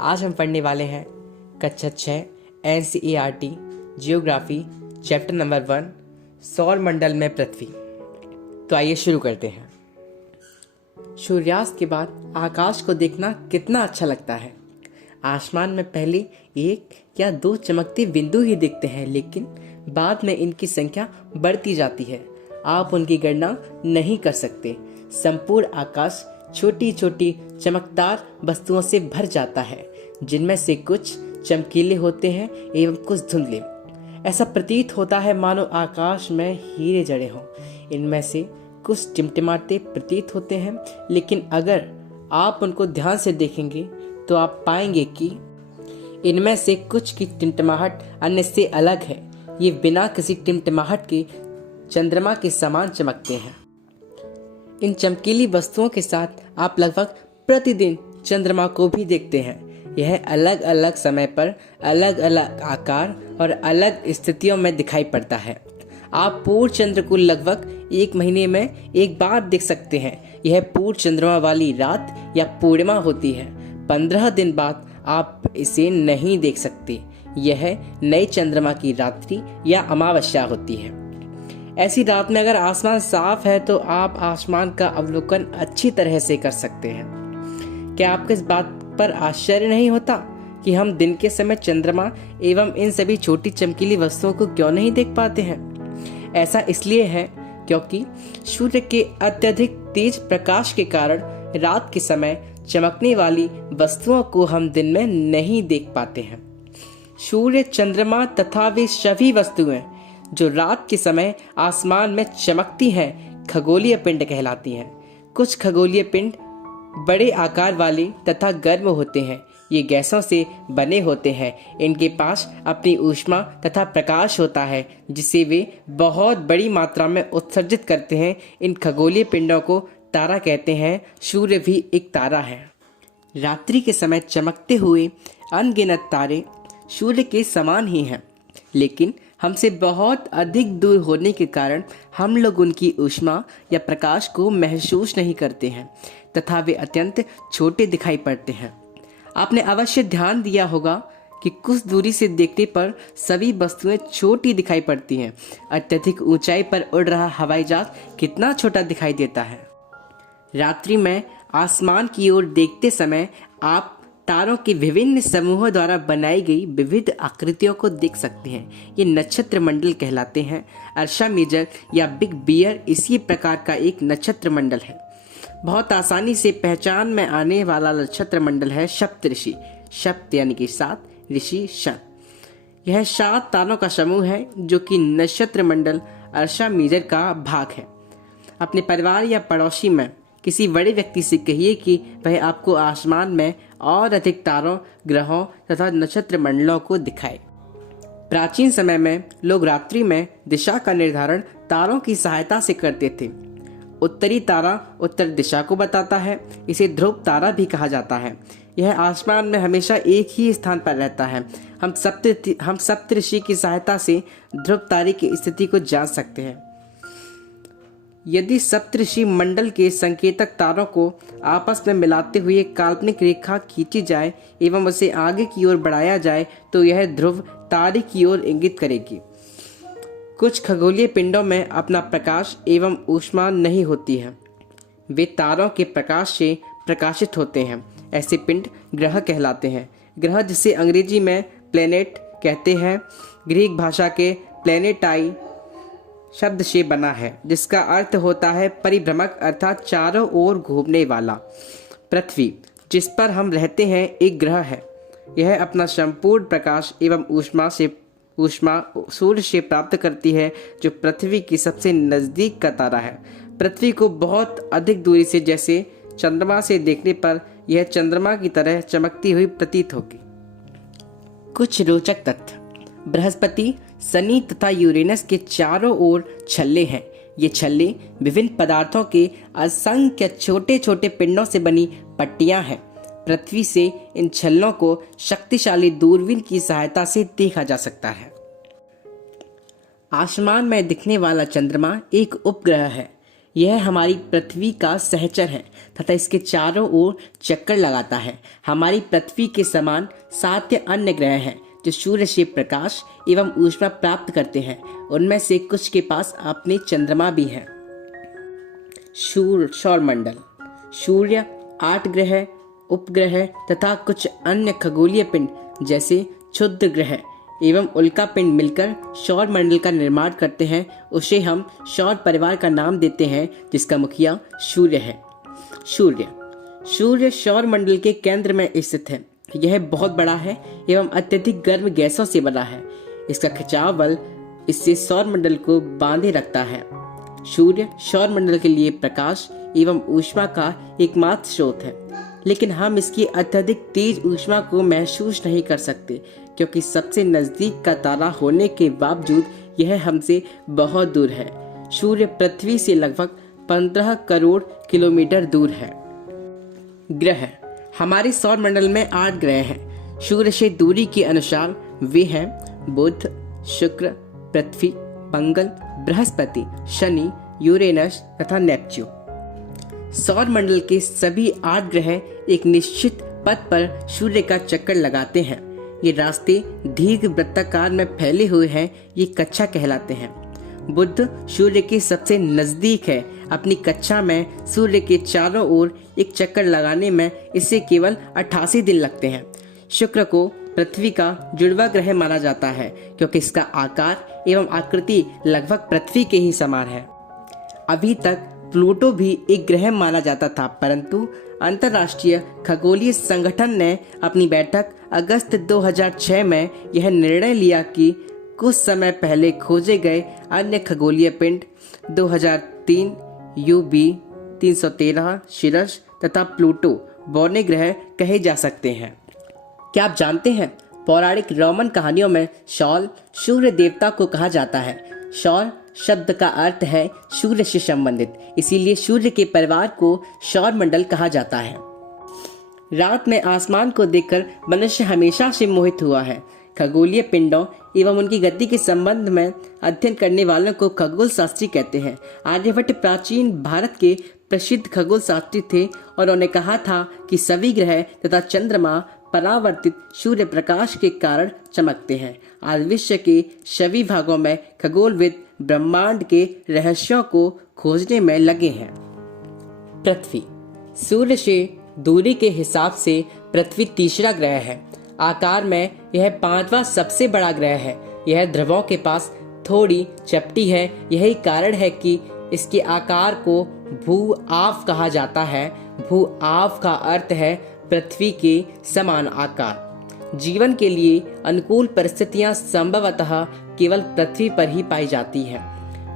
आज हम पढ़ने वाले हैं कक्षा 6 NCERT जियोग्राफी चैप्टर नंबर 1 सौर मंडल में पृथ्वी। तो आइए शुरू करते हैं। सूर्यास्त के बाद आकाश को देखना कितना अच्छा लगता है। आसमान में पहले एक या दो चमकते बिंदु ही दिखते हैं, लेकिन बाद में इनकी संख्या बढ़ती जाती है। आप उनकी गणना नहीं कर सकते। संपूर्ण आकाश छोटी छोटी चमकदार वस्तुओं से भर जाता है, जिनमें से कुछ चमकीले होते हैं एवं कुछ धुंधले। ऐसा प्रतीत होता है मानो आकाश में हीरे जड़े हों। इनमें से कुछ टिमटिमाते प्रतीत होते हैं, लेकिन अगर आप उनको ध्यान से देखेंगे तो आप पाएंगे कि इनमें से कुछ की टिमटिमाहट अन्य से अलग है। ये बिना किसी टिमटिमाहट के चंद्रमा के समान चमकते हैं। इन चमकीली वस्तुओं के साथ आप लगभग प्रतिदिन चंद्रमा को भी देखते हैं। यह अलग अलग समय पर अलग अलग आकार और अलग स्थितियों में दिखाई पड़ता है। आप पूर्ण चंद्र को लगभग एक महीने में एक बार देख सकते हैं। यह पूर्ण चंद्रमा वाली रात या पूर्णिमा होती है। 15 दिन बाद आप इसे नहीं देख सकते। यह नए चंद्रमा की रात्रि या अमावस्या होती है। ऐसी रात में अगर आसमान साफ है तो आप आसमान का अवलोकन अच्छी तरह से कर सकते हैं। क्या आपको इस बात पर आश्चर्य नहीं होता कि हम दिन के समय चंद्रमा एवं इन सभी छोटी चमकीली वस्तुओं को क्यों नहीं देख पाते हैं? ऐसा इसलिए है क्योंकि सूर्य के अत्यधिक तेज प्रकाश के कारण रात के समय चमकने वाली वस्तुओं को हम दिन में नहीं देख पाते हैं। सूर्य, चंद्रमा तथा वे सभी वस्तुएं जो रात के समय आसमान में चमकती हैं खगोलीय पिंड कहलाती हैं। कुछ खगोलीय पिंड बड़े आकार वाले तथा गर्म होते हैं। ये गैसों से बने होते हैं। इनके पास अपनी ऊष्मा तथा प्रकाश होता है, जिसे वे बहुत बड़ी मात्रा में उत्सर्जित करते हैं। इन खगोलीय पिंडों को तारा कहते हैं। सूर्य भी एक तारा है। रात्रि के समय चमकते हुए अनगिनत तारे सूर्य के समान ही हैं, लेकिन हमसे बहुत अधिक दूर होने के कारण हम लोग उनकी ऊष्मा या प्रकाश को महसूस नहीं करते हैं तथा वे अत्यंत छोटे दिखाई पड़ते हैं। आपने अवश्य ध्यान दिया होगा कि कुछ दूरी से देखने पर सभी वस्तुएं छोटी दिखाई पड़ती हैं। अत्यधिक ऊंचाई पर उड़ रहा हवाई जहाज कितना छोटा दिखाई देता है। रात्रि में आसमान की ओर देखते समय आप तारों के विभिन्न समूहों द्वारा बनाई गई विविध आकृतियों को देख सकते हैं। ये नक्षत्र मंडल कहलाते हैं। अर्शा मेजर या बिग बियर इसी प्रकार का एक नक्षत्र मंडल है। बहुत आसानी से पहचान में आने वाला नक्षत्र मंडल है सप्तऋषि। सप्त यानी कि 7, ऋषि शन। यह 7 तारों का समूह है जो कि नक्षत्र मंडल अर्शा मेजर का भाग है। अपने परिवार या पड़ोसी में किसी बड़े व्यक्ति से कहिए कि वह आपको आसमान में और अधिक तारों, ग्रहों तथा नक्षत्र मंडलों को दिखाए। प्राचीन समय में लोग रात्रि में दिशा का निर्धारण तारों की सहायता से करते थे। उत्तरी तारा उत्तर दिशा को बताता है। इसे ध्रुव तारा भी कहा जाता है। यह आसमान में हमेशा एक ही स्थान पर रहता है। हम सप्तऋषि की सहायता से ध्रुव तारे की स्थिति को जान सकते हैं। यदि सप्तऋषि मंडल के संकेतक तारों को आपस में मिलाते हुए एक काल्पनिक रेखा खींची जाए एवं उसे आगे की ओर बढ़ाया जाए तो यह ध्रुव तारे की ओर इंगित करेगी। कुछ खगोलीय पिंडों में अपना प्रकाश एवं ऊष्मा नहीं होती है। वे तारों के प्रकाश से प्रकाशित होते हैं। ऐसे पिंड ग्रह कहलाते हैं। ग्रह, जिसे अंग्रेजी में प्लेनेट कहते हैं, ग्रीक भाषा के प्लेनेटाई शब्द से बना है, जिसका अर्थ होता है परिभ्रमक, अर्थात चारों ओर घूमने वाला। पृथ्वी, जिस पर हम रहते हैं, एक ग्रह है। यह अपना संपूर्ण प्रकाश एवं ऊष्मा सूर्य से प्राप्त करती है, जो पृथ्वी की सबसे नज़दीक का तारा है। पृथ्वी को बहुत अधिक दूरी से, जैसे चंद्रमा से देखने पर यह चंद्रमा की तरह चमकती हुई प्रतीत होगी। कुछ रोचक तथ्य। बृहस्पति, शनि तथा यूरेनस के चारों ओर छल्ले हैं। ये छल्ले विभिन्न पदार्थों के असंख्य छोटे छोटे पिंडों से बनी पट्टियां हैं। पृथ्वी से इन छल्लों को शक्तिशाली दूरबीन की सहायता से देखा जा सकता है। आसमान में दिखने वाला चंद्रमा एक उपग्रह है। यह हमारी पृथ्वी का सहचर है तथा इसके चारों ओर चक्कर लगाता है। हमारी पृथ्वी के समान 7 अन्य ग्रह हैं जो सूर्य से प्रकाश एवं ऊष्मा प्राप्त करते हैं। उनमें से कुछ के पास अपने चंद्रमा भी हैं। सौरमंडल। सूर्य, 8 ग्रह, उपग्रह तथा कुछ अन्य खगोलीय पिंड जैसे क्षुद्र ग्रह एवं उल्का पिंड मिलकर सौरमंडल का निर्माण करते हैं। उसे हम सौर परिवार का नाम देते हैं, जिसका मुखिया सूर्य है। सूर्य सौरमंडल के केंद्र में स्थित है। यह बहुत बड़ा है एवं अत्यधिक गर्म गैसों से बना है। इसका खिंचाव बल इससे सौरमंडल को बांधे रखता है। सूर्य सौरमंडल के लिए प्रकाश एवं ऊष्मा का एकमात्र स्रोत है, लेकिन हम इसकी अत्यधिक तेज ऊष्मा को महसूस नहीं कर सकते, क्योंकि सबसे नजदीक का तारा होने के बावजूद यह हमसे बहुत दूर है। सूर्य पृथ्वी से लगभग 15 करोड़ किलोमीटर दूर है। ग्रह। हमारे सौरमंडल में 8 ग्रह हैं। सूर्य से दूरी के अनुसार वे हैं बुध, शुक्र, पृथ्वी, मंगल, बृहस्पति, शनि, यूरेनस तथा नेपच्यून। सौरमंडल के सभी 8 ग्रह एक निश्चित पथ पर सूर्य का चक्कर लगाते हैं। ये रास्ते दीर्घ वृत्ताकार में फैले हुए हैं। ये कक्षा कहलाते हैं। बुध सूर्य के सबसे नजदीक है। अपनी कक्षा में सूर्य के चारों ओर एक चक्कर लगाने में इसे केवल 88 दिन लगते हैं। शुक्र को पृथ्वी का जुड़वा ग्रह माना जाता है, क्योंकि इसका आकार एवं आकृति लगभग पृथ्वी के ही समान है। अभी तक प्लूटो भी एक ग्रह माना जाता था, परंतु अंतर्राष्ट्रीय खगोलीय संगठन ने अपनी बैठक अगस्त 2006 में यह निर्णय लिया कि कुछ समय पहले खोजे गए अन्य खगोलीय पिंड 2003 UB 313 शिरस तथा प्लूटो बौने ग्रह कहे जा सकते हैं। क्या आप जानते हैं, पौराणिक रोमन कहानियों में सौल सूर्य देवता को कहा जाता है। सौर शब्द का अर्थ है सूर्य से संबंधित, इसीलिए सूर्य के परिवार को सौरमंडल कहा जाता है। रात में आसमान को देखकर मनुष्य हमेशा से मोहित हुआ है। खगोलीय पिंडों एवं उनकी गति के संबंध में अध्ययन करने वालों को खगोल शास्त्री कहते हैं। आर्यभट्ट प्राचीन भारत के प्रसिद्ध खगोल शास्त्री थे और उन्होंने कहा था कि सभी ग्रह तथा चंद्रमा परावर्तित सूर्य प्रकाश के कारण चमकते हैं। आज विश्व के सभी भागों में खगोलविद ब्रह्मांड के रहस्यों को खोजने में लगे हैं। पृथ्वी। सूर्य से दूरी के हिसाब से पृथ्वी तीसरा ग्रह है। आकार में यह 5वां सबसे बड़ा ग्रह है। यह ध्रुवों के पास थोड़ी चपटी है। यही कारण है कि इसके आकार को भू-आव कहा जाता है। भू-आव का अर्थ है पृथ्वी के समान आकार। जीवन के लिए अनुकूल परिस्थितियां संभवतः केवल पृथ्वी पर ही पाई जाती हैं।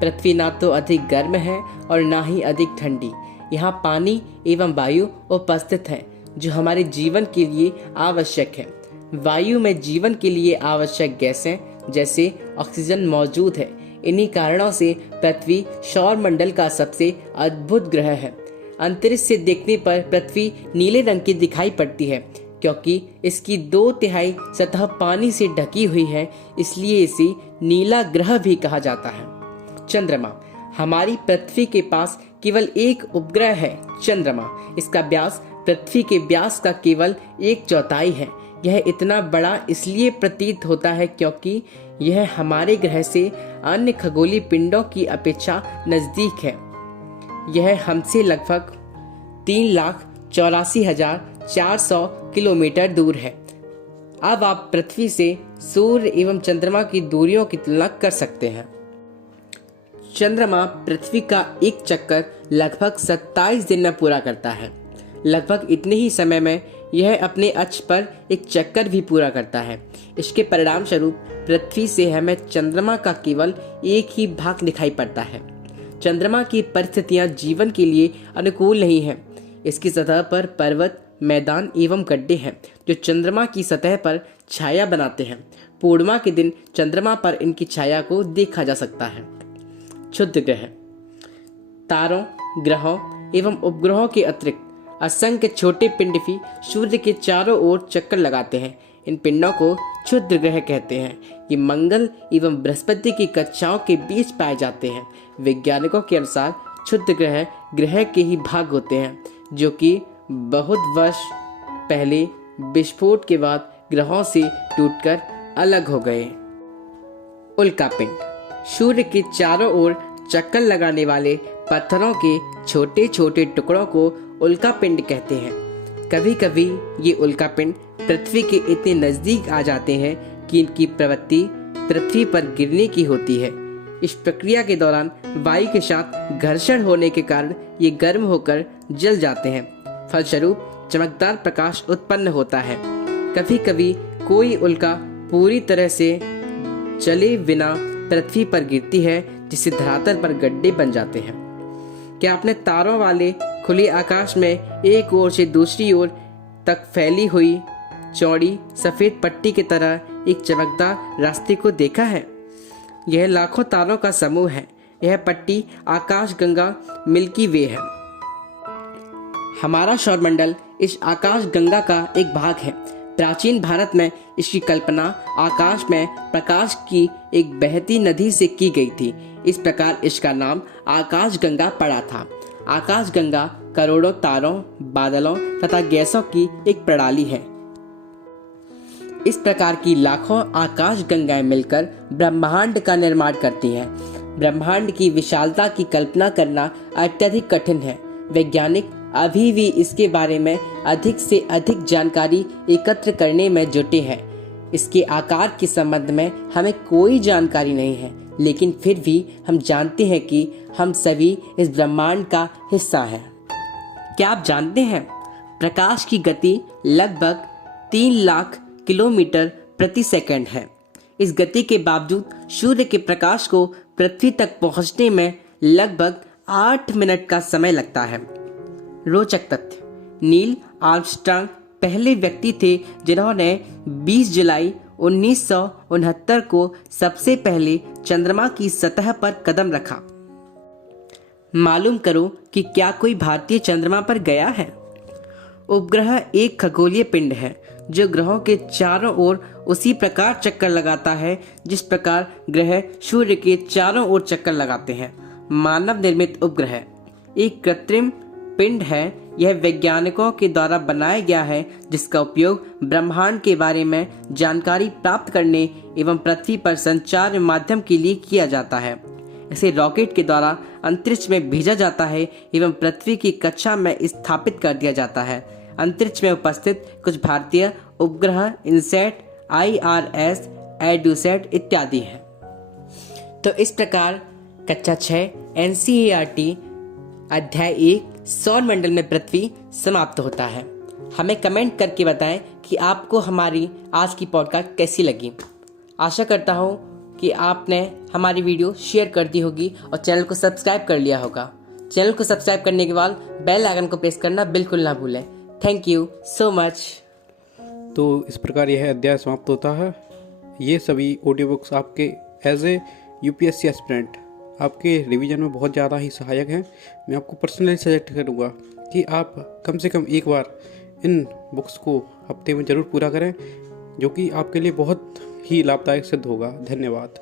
पृथ्वी ना तो अधिक गर्म है और ना ही अधिक ठंडी। यहाँ पानी एवं वायु उपस्थित है, जो हमारे जीवन के लिए आवश्यक है। वायु में जीवन के लिए आवश्यक गैसें जैसे ऑक्सीजन मौजूद है। इन्हीं कारणों से पृथ्वी सौरमंडल का सबसे अद्भुत ग्रह है। अंतरिक्ष से देखने पर पृथ्वी नीले रंग की दिखाई पड़ती है, क्योंकि इसकी 2/3 सतह पानी से ढकी हुई है, इसलिए इसे नीला ग्रह भी कहा जाता है। चंद्रमा। हमारी पृथ्वी के पास केवल एक उपग्रह है, चंद्रमा। इसका व्यास पृथ्वी के व्यास का केवल 1/4 है। यह इतना बड़ा इसलिए प्रतीत होता है क्योंकि यह हमारे ग्रह से अन्य खगोलीय पिंडों की अपेक्षा नजदीक है। यह हमसे लगभग 3,84,400 किलोमीटर दूर है। अब आप पृथ्वी से सूर्य एवं चंद्रमा की दूरियों की तुलना कर सकते हैं। चंद्रमा पृथ्वी का एक चक्कर लगभग 27 दिन में पूरा करता है। लगभग इतने ही समय में यह अपने अक्ष पर एक चक्कर भी पूरा करता है। इसके परिणाम स्वरूप पृथ्वी से हमें चंद्रमा का केवल एक ही भाग दिखाई पड़ता है। चंद्रमा की परिस्थितियां जीवन के लिए अनुकूल नहीं है। इसकी सतह पर पर्वत, मैदान एवं गड्ढे हैं, जो चंद्रमा की सतह पर छाया बनाते हैं। पूर्णिमा के दिन चंद्रमा पर इनकी छाया को देखा जा सकता है। क्षुद्र ग्रह। तारों, ग्रहों एवं उपग्रहों के अतिरिक्त असंख्य छोटे पिंड भी सूर्य के चारों ओर चक्कर लगाते हैं। इन पिंडों को क्षुद्र ग्रह कहते हैं। ये मंगल एवं बृहस्पति की कक्षाओं के बीच पाए जाते हैं। वैज्ञानिकों के अनुसार क्षुद्र ग्रह ग्रह के ही भाग होते हैं, जो कि बहुत वर्ष पहले विस्फोट के बाद ग्रहों से टूटकर अलग हो गए। उल्कापिंड सूर्य के चारों ओर चक्कर लगाने वाले पत्थरों के छोटे छोटे टुकड़ों को उल्कापिंड कहते हैं। कभी कभी ये उल्कापिंड पृथ्वी के इतने नजदीक आ जाते हैं कि इनकी प्रवृत्ति पृथ्वी पर गिरने की होती है। इस प्रक्रिया के दौरान वायु के साथ घर्षण होने के कारण ये गर्म होकर जल जाते हैं। फलस्वरूप चमकदार प्रकाश उत्पन्न होता है। कभी कभी कोई उल्का पूरी तरह से जले बिना पृथ्वी पर गिरती है, जिससे धरातल पर गड्ढे बन जाते हैं। क्या आपने तारों वाले खुले आकाश में एक ओर से दूसरी ओर तक फैली हुई चौड़ी सफेद पट्टी की तरह एक चमकदार रास्ते को देखा है? यह लाखों तारों का समूह है। यह पट्टी आकाशगंगा मिल्की वे है। हमारा सौरमंडल इस आकाशगंगा का एक भाग है। प्राचीन भारत में इसकी कल्पना आकाश में प्रकाश की एक बहती नदी से की गई थी। इस प्रकार इसका नाम आकाशगंगा पड़ा था। आकाशगंगा करोड़ों तारों, बादलों तथा गैसों की एक प्रणाली है। इस प्रकार की लाखों आकाशगंगाएं मिलकर ब्रह्मांड का निर्माण करती हैं। ब्रह्मांड की विशालता की कल्पना करना अत्यधिक कठिन है। वैज्ञानिक अभी भी इसके बारे में अधिक से अधिक जानकारी एकत्र करने में जुटे हैं। इसके आकार के संबंध में हमें कोई जानकारी नहीं है, लेकिन फिर भी हम जानते हैं कि हम सभी इस ब्रह्मांड का हिस्सा हैं। क्या आप जानते हैं प्रकाश की गति लगभग 3 लाख किलोमीटर प्रति सेकंड है। इस गति के बावजूद सूर्य के प्रकाश को पृथ्वी तक पहुंचने में लगभग 8 मिनट का समय लगता है। रोचक तथ्य, नील आर्मस्ट्रांग पहले व्यक्ति थे जिन्होंने 20 जुलाई 1969 को सबसे पहले चंद्रमा की सतह पर कदम रखा। मालूम करो कि क्या कोई भारतीय चंद्रमा पर गया है। उपग्रह एक खगोलीय पिंड है जो ग्रहों के चारों ओर उसी प्रकार चक्कर लगाता है जिस प्रकार ग्रह सूर्य के चारों ओर चक्कर लगाते हैं। मानव निर्मित उपग्रह एक कृत्रिम पिंड है। यह वैज्ञानिकों के द्वारा बनाया गया है, जिसका उपयोग ब्रह्मांड के बारे में जानकारी प्राप्त करने एवं पृथ्वी पर संचार माध्यम के लिए किया जाता है। इसे रॉकेट के द्वारा अंतरिक्ष में भेजा जाता है एवं पृथ्वी की कक्षा में स्थापित कर दिया जाता है। अंतरिक्ष में उपस्थित कुछ भारतीय उपग्रह इनसैट, IRS, एडुसैट इत्यादि हैं। तो इस प्रकार कक्षा 6 NCERT अध्याय 1 सौरमंडल में पृथ्वी समाप्त होता है। हमें कमेंट करके बताएं कि आपको हमारी आज की पॉडकास्ट कैसी लगी। आशा करता हूँ कि आपने हमारी वीडियो शेयर कर दी होगी और चैनल को सब्सक्राइब कर लिया होगा। चैनल को सब्सक्राइब करने के बाद बेल आइकन को प्रेस करना बिल्कुल ना भूलें। Thank you so much. तो इस प्रकार यह अध्याय समाप्त होता है। ये सभी ऑडियो बुक्स आपके एज ए UPSC एस्पिरेंट आपके रिवीजन में बहुत ज़्यादा ही सहायक हैं। मैं आपको पर्सनली सजेस्ट करूँगा कि आप कम से कम एक बार इन बुक्स को हफ्ते में ज़रूर पूरा करें, जो कि आपके लिए बहुत ही लाभदायक सिद्ध होगा। धन्यवाद।